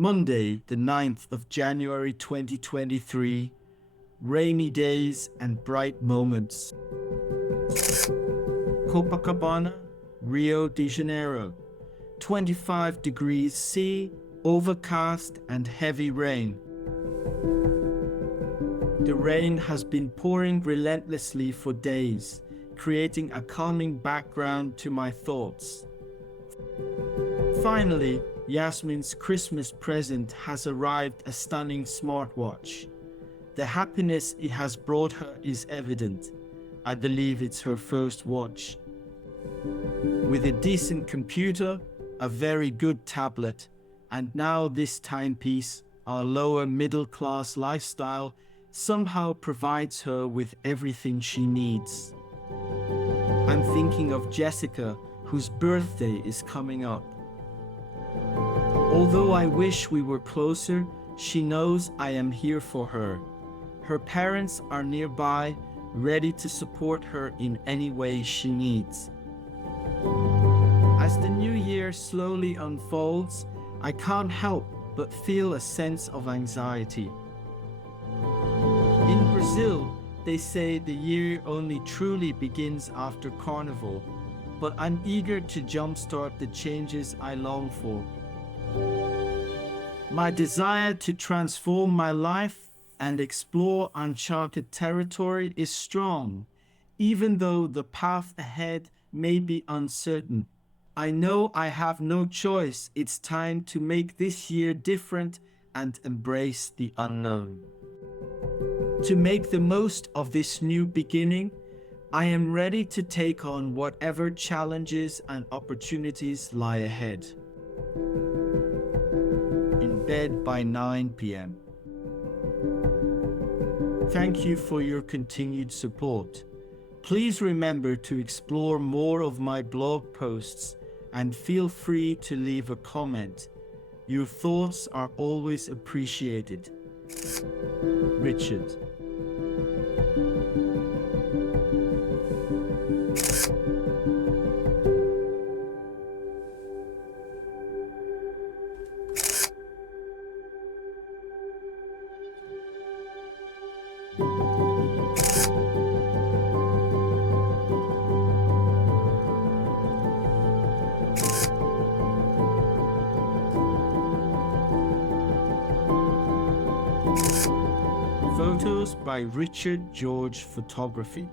Monday, the 9th of January 2023. Rainy days and bright moments. Copacabana, Rio de Janeiro. 25 degrees C, overcast and heavy rain. The rain has been pouring relentlessly for days, creating a calming background to my thoughts. Finally, Yasmin's Christmas present has arrived, a stunning smartwatch. The happiness it has brought her is evident. I believe it's her first watch. With a decent computer, a very good tablet, and now this timepiece, our lower middle class lifestyle somehow provides her with everything she needs. I'm thinking of Jessica, whose birthday is coming up. Although I wish we were closer, she knows I am here for her. Her parents are nearby, ready to support her in any way she needs. As the new year slowly unfolds, I can't help but feel a sense of anxiety. In Brazil, they say the year only truly begins after Carnival, but I'm eager to jumpstart the changes I long for. My desire to transform my life and explore uncharted territory is strong, even though the path ahead may be uncertain. I know I have no choice. It's time to make this year different and embrace the unknown. To make the most of this new beginning, I am ready to take on whatever challenges and opportunities lie ahead. In bed by 9 p.m. Thank you for your continued support. Please remember to explore more of my blog posts and feel free to leave a comment. Your thoughts are always appreciated. Richard. Photos by Richard George Photography.